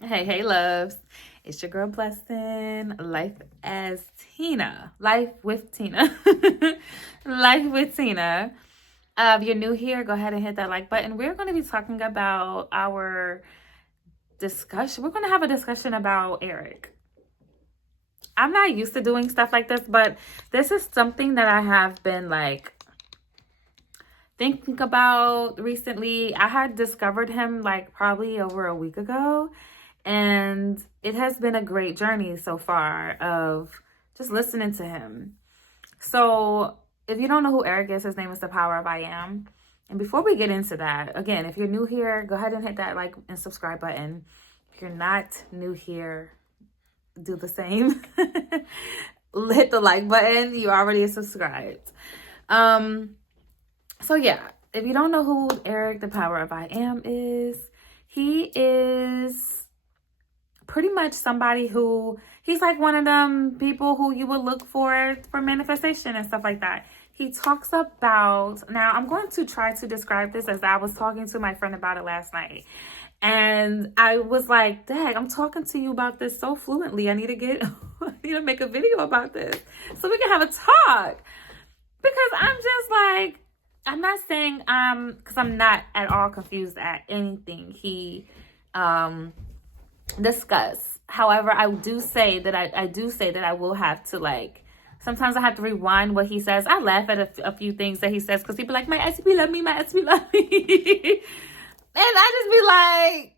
Hey, loves. It's your girl Blessing. Life as Tina. Life with Tina. Life with Tina. If you're new here, go ahead and hit that like button. We're going to be talking about our discussion. We're going to have a discussion about Erik. I'm not used to doing stuff like this, but this is something that I have been thinking about recently. I had discovered him probably over a week ago. And it has been a great journey so far of just listening to him. So if you don't know who Erik is, his name is The Power of I Am. And before we get into that, again, if you're new here, go ahead and hit that like and subscribe button. If you're not new here, do the same. Hit the like button. You already subscribed. So yeah, if you don't know who Erik, The Power of I Am is, he is pretty much somebody who, he's like one of them people who you would look for manifestation and stuff like that. He talks about, now I'm going to try to describe this as I was talking to my friend about it last night. And I was like, dang, I'm talking to you about this so fluently. I need to make a video about this so we can have a talk. Because I'm just like, I'm not saying, because I'm not at all confused at anything he, discuss. However, I do say that I will have to sometimes I have to rewind what he says. I laugh at a few things that he says because he'd be like, my SB love me, my SB love me. And I just be like,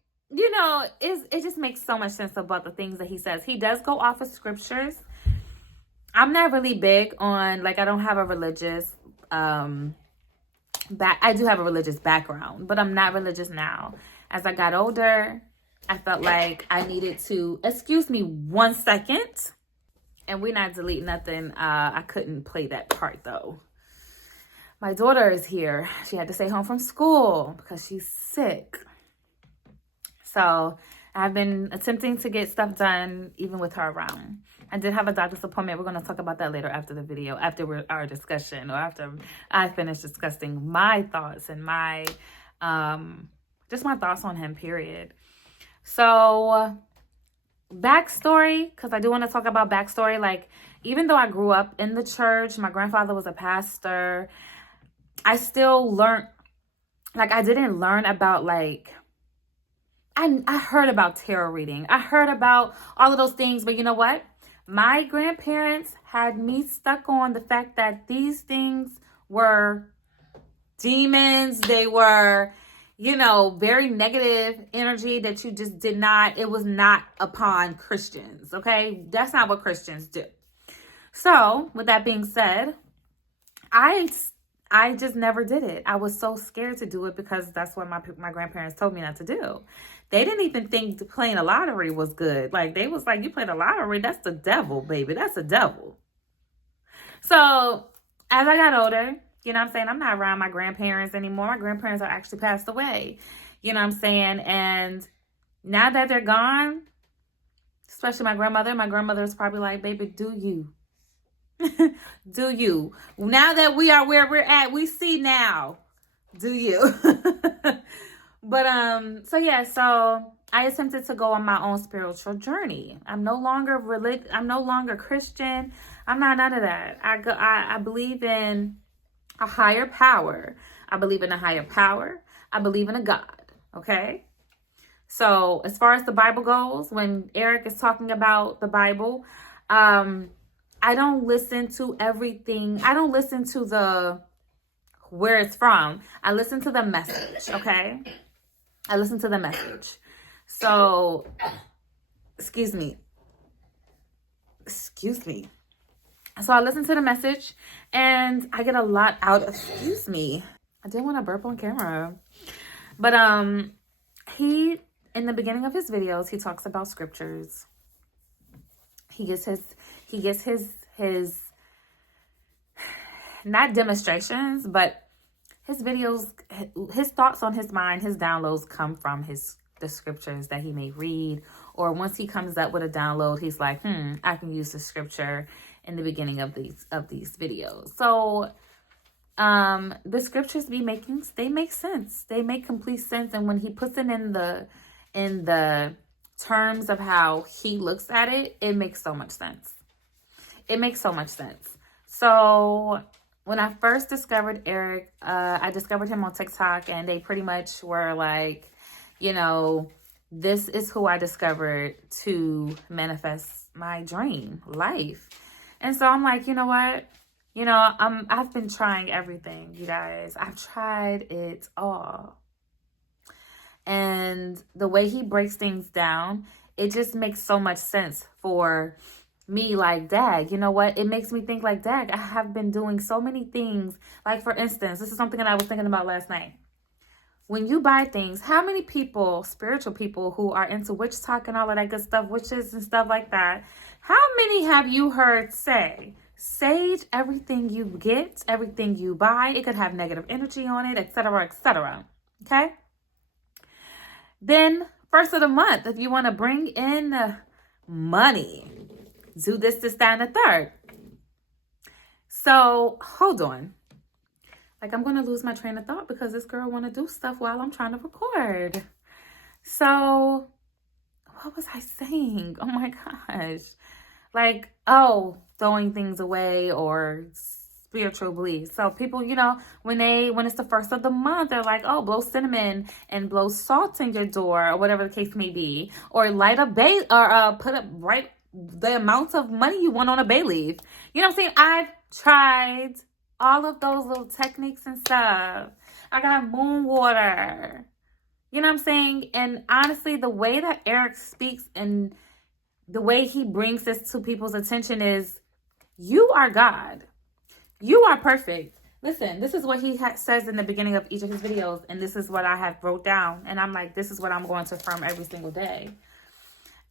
it just makes so much sense about the things that he says. He does go off of scriptures. I'm not really big on, I don't have a religious, I do have a religious background, but I'm not religious now. As I got older, I felt like I needed to, excuse me 1 second. And we're not deleting nothing. I couldn't play that part though. My daughter is here. She had to stay home from school because she's sick. So I've been attempting to get stuff done even with her around. I did have a doctor's appointment. We're going to talk about that later after the video, after our discussion, or after I finish discussing my thoughts and my, just my thoughts on him, period. So backstory, because I do want to talk about backstory. Even though I grew up in the church, my grandfather was a pastor, I still learned, I didn't learn about I heard about tarot reading. I heard about all of those things, but you know what? My grandparents had me stuck on the fact that these things were demons. They were, very negative energy that you just did not, it was not upon Christians, okay? That's not what Christians do. So, with that being said, I just never did it. I was so scared to do it because that's what my grandparents told me not to do. They didn't even think playing a lottery was good. They was like, you played a lottery, that's the devil, baby. That's the devil. So, as I got older, you know what I'm saying? I'm not around my grandparents anymore. My grandparents are actually passed away. You know what I'm saying? And now that they're gone, especially my grandmother is probably like, baby, do you? Do you? Now that we are where we're at, we see now. Do you? But, so I attempted to go on my own spiritual journey. I'm no longer I'm no longer Christian. I'm not none of that. I believe in a higher power. I believe in a higher power. I believe in a God. Okay. So as far as the Bible goes, when Erik is talking about the Bible, I don't listen to everything. I don't listen to where it's from. I listen to the message. Okay. I listen to the message. So, excuse me. So I listen to the message and I get a lot out of, excuse me. I didn't want to burp on camera. But he, in the beginning of his videos, he talks about scriptures. He gets his not demonstrations, but his videos, his thoughts on his mind, his downloads come from the scriptures that he may read. Or once he comes up with a download, he's like, I can use the scripture in the beginning of these videos. So the scriptures they make sense. They make complete sense. And when he puts it in the terms of how he looks at it, it makes so much sense. It makes so much sense. So when I first discovered Erik, I discovered him on TikTok, and they pretty much were like, you know, this is who I discovered to manifest my dream life. And so I'm like, you know what? You know, I've been trying everything, you guys. I've tried it all. And the way he breaks things down, it just makes so much sense for me. Like, dag, you know what? It makes me think like, dag, I have been doing so many things. Like, for instance, this is something that I was thinking about last night. When you buy things, how many people, spiritual people who are into witch talk and all of that good stuff, witches and stuff like that, how many have you heard say, sage everything you get, everything you buy, it could have negative energy on it, etc., etc. Okay? Then, first of the month, if you want to bring in money, do this, that, and the third. So, hold on. Like, I'm going to lose my train of thought because this girl want to do stuff while I'm trying to record. So, what was I saying? Oh my gosh. Like, oh, throwing things away or spiritual beliefs. So people, you know, when it's the first of the month, they're like, oh, blow cinnamon and blow salt in your door, or whatever the case may be, or light a bay, or put up right the amount of money you want on a bay leaf. You know what I'm saying? I've tried all of those little techniques and stuff. I got moon water. You know what I'm saying? And honestly, the way that Erik speaks and the way he brings this to people's attention is, you are God. You are perfect. Listen, this is what he says in the beginning of each of his videos, and this is what I have wrote down. And I'm like, this is what I'm going to affirm every single day.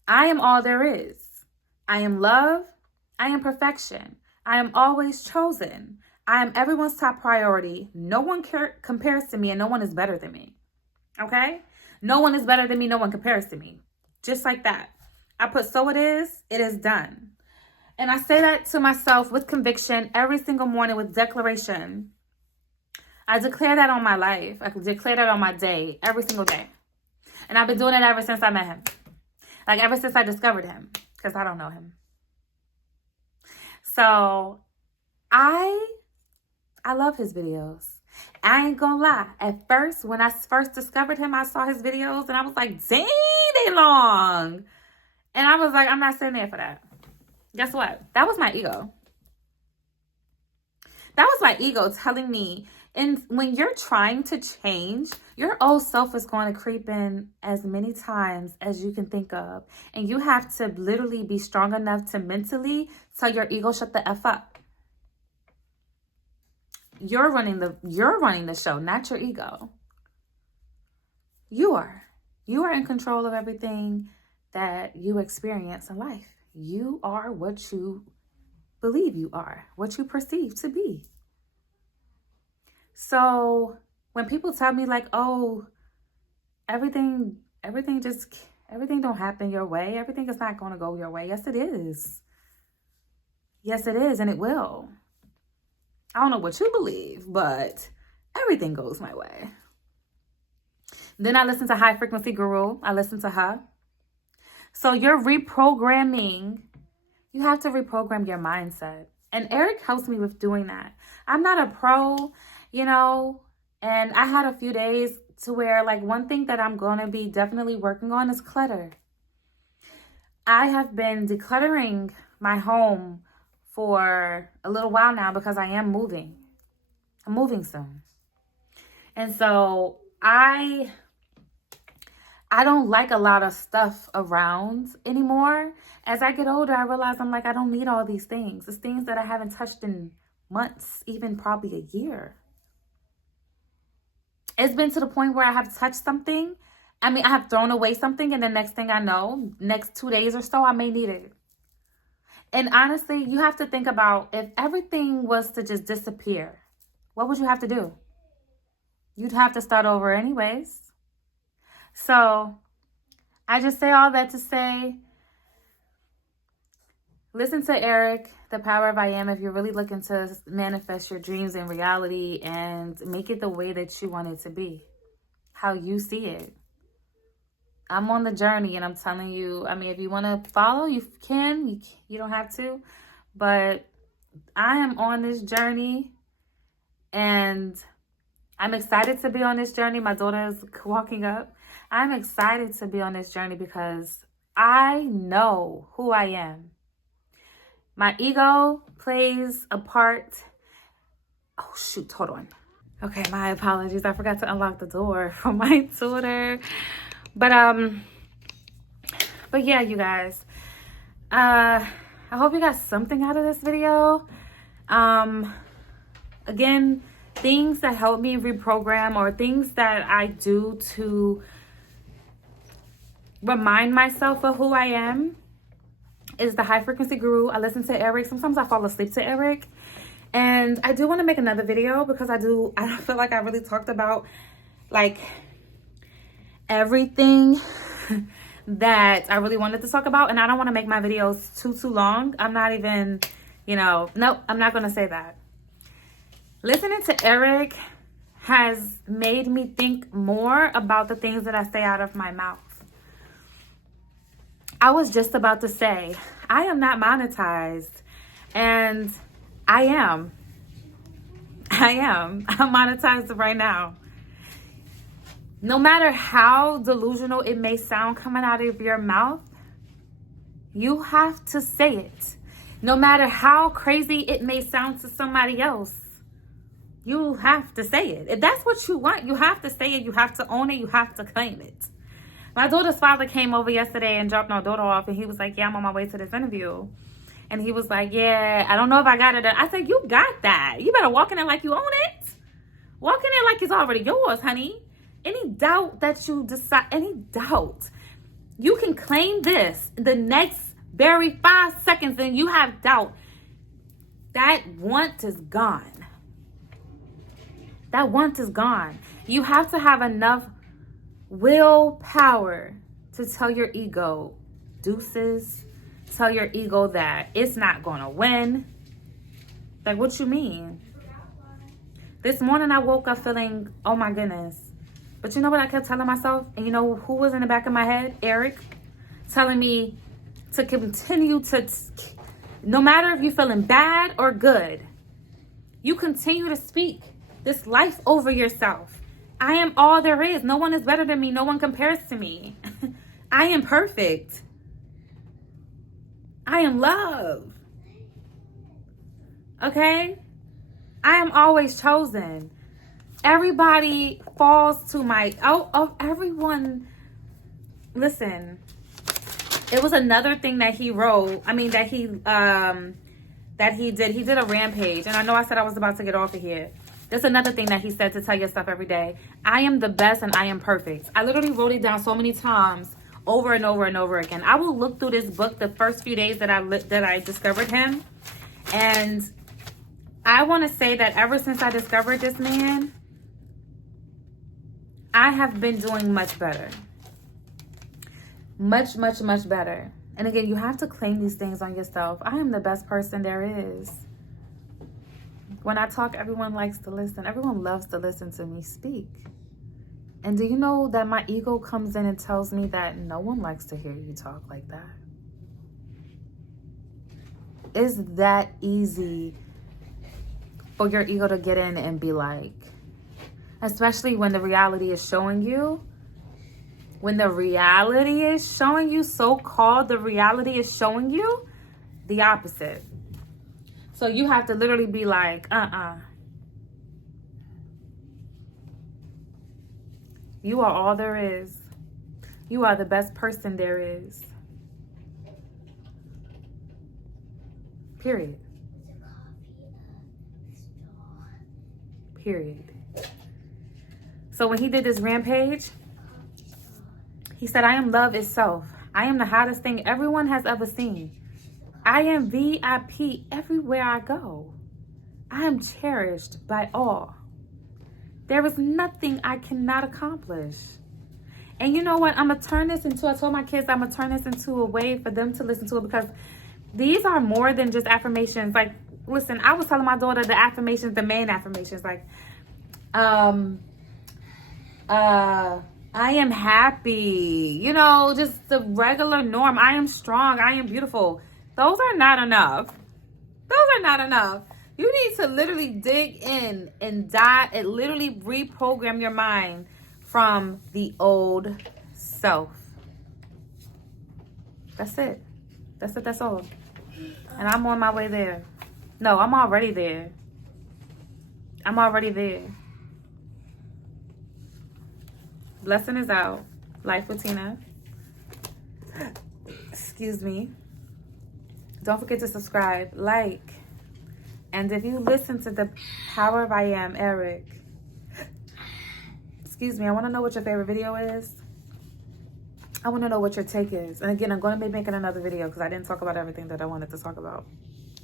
I am all there is. I am love. I am perfection. I am always chosen. I am everyone's top priority. No one compares to me, and no one is better than me. Okay? No one is better than me. No one compares to me. Just like that. I put so it is done. And I say that to myself with conviction every single morning with declaration. I declare that on my life. I declare that on my day, every single day. And I've been doing it ever since I met him. Like, ever since I discovered him. Because I don't know him. So, I love his videos. I ain't gonna lie. At first, when I first discovered him, I saw his videos and I was like, dang, they long. And I was like, I'm not sitting there for that. Guess what? That was my ego. That was my ego telling me, and when you're trying to change, your old self is going to creep in as many times as you can think of. And you have to literally be strong enough to mentally tell your ego, shut the F up. You're running the show, not your ego. You are in control of everything that you experience in life. You are what you believe you are, what you perceive to be. So when people tell me like, oh, everything don't happen your way. Everything is not going to go your way. Yes, it is. Yes, it is. And it will. I don't know what you believe, but everything goes my way. Then I listen to High Frequency Guru. I listen to her. So you're reprogramming. You have to reprogram your mindset. And Erik helps me with doing that. I'm not a pro, you know, and I had a few days to where, like, one thing that I'm going to be definitely working on is clutter. I have been decluttering my home for a little while now because I am moving. I'm moving soon. And so I don't like a lot of stuff around anymore. As I get older, I realize I'm like, I don't need all these things. It's things that I haven't touched in months, even probably a year. It's been to the point where I have touched something. I mean, I have thrown away something, and the next thing I know, next 2 days or so, I may need it. And honestly, you have to think about, if everything was to just disappear, what would you have to do? You'd have to start over anyways. So I just say all that to say, listen to Erik, The Power of I Am, if you're really looking to manifest your dreams in reality and make it the way that you want it to be, how you see it. I'm on the journey, and I'm telling you, I mean, if you want to follow, you can. You don't have to. But I am on this journey, and I'm excited to be on this journey. My daughter is walking up. I'm excited to be on this journey because I know who I am. My ego plays a part. Oh, shoot. Hold on. Okay, my apologies. I forgot to unlock the door for my daughter. But yeah, you guys. I hope you got something out of this video. Again, things that help me reprogram, or things that I do to remind myself of who I am, is the High Frequency Guru. I listen to Erik. Sometimes I fall asleep to Erik. And I do want to make another video because I feel like I really talked about like everything that I really wanted to talk about. And I don't want to make my videos too long. I'm not even, nope, I'm not going to say that. Listening to Erik has made me think more about the things that I say out of my mouth. I was just about to say, I am not monetized, and I am. I'm monetized right now. No matter how delusional it may sound coming out of your mouth, you have to say it. No matter how crazy it may sound to somebody else, you have to say it. If that's what you want, you have to say it. You have to own it. You have to claim it. My daughter's father came over yesterday and dropped my daughter off, and he was like, yeah, I'm on my way to this interview. And he was like, yeah, I don't know if I got it. I said, you got that. You better walk in it like you own it. Walk in it like it's already yours, honey. Any doubt that you decide, any doubt, you can claim this the next very 5 seconds and you have doubt. That want is gone. That want is gone. You have to have enough willpower to tell your ego deuces. Tell your ego that it's not going to win. Like, what you mean? This morning I woke up feeling, oh my goodness. But you know what I kept telling myself? And you know who was in the back of my head? Erik. Telling me to continue to, no matter if you're feeling bad or good, you continue to speak this life over yourself. I am all there is. No one is better than me. No one compares to me. I am perfect. I am love. Okay? I am always chosen. Everybody falls to my, everyone. Listen, it was another thing that he wrote. I mean, that he did. He did a rampage. And I know I said I was about to get off of here. That's another thing that he said, to tell yourself every day. I am the best and I am perfect. I literally wrote it down so many times, over and over and over again. I will look through this book the first few days that I discovered him. And I want to say that ever since I discovered this man, I have been doing much better. Much, much, much better. And again, you have to claim these things on yourself. I am the best person there is. When I talk, everyone likes to listen. Everyone loves to listen to me speak. And do you know that my ego comes in and tells me that no one likes to hear you talk like that? It's that easy for your ego to get in and be like, especially when the reality is showing you, so-called the reality is showing you the opposite. So you have to literally be like, you are all there is. You are the best person there is. Period. Period. So when he did this rampage, he said, I am love itself. I am the hottest thing everyone has ever seen. I am VIP everywhere I go. I am cherished by all. There is nothing I cannot accomplish. And you know what? I told my kids, I'm going to turn this into a way for them to listen to it, because these are more than just affirmations. Like, listen, I was telling my daughter the affirmations, the main affirmations, like, I am happy. You know, just the regular norm. I am strong. I am beautiful. Those are not enough. Those are not enough. You need to literally dig in and literally reprogram your mind from the old self. That's it. That's it. That's all. And I'm on my way there. No, I'm already there. I'm already there. Blessing is out. Life with Tina. Excuse me. Don't forget to subscribe, like, and if you listen to the Power of I Am, Erik, excuse me, I want to know what your favorite video is. I want to know what your take is. And again, I'm going to be making another video because I didn't talk about everything that I wanted to talk about.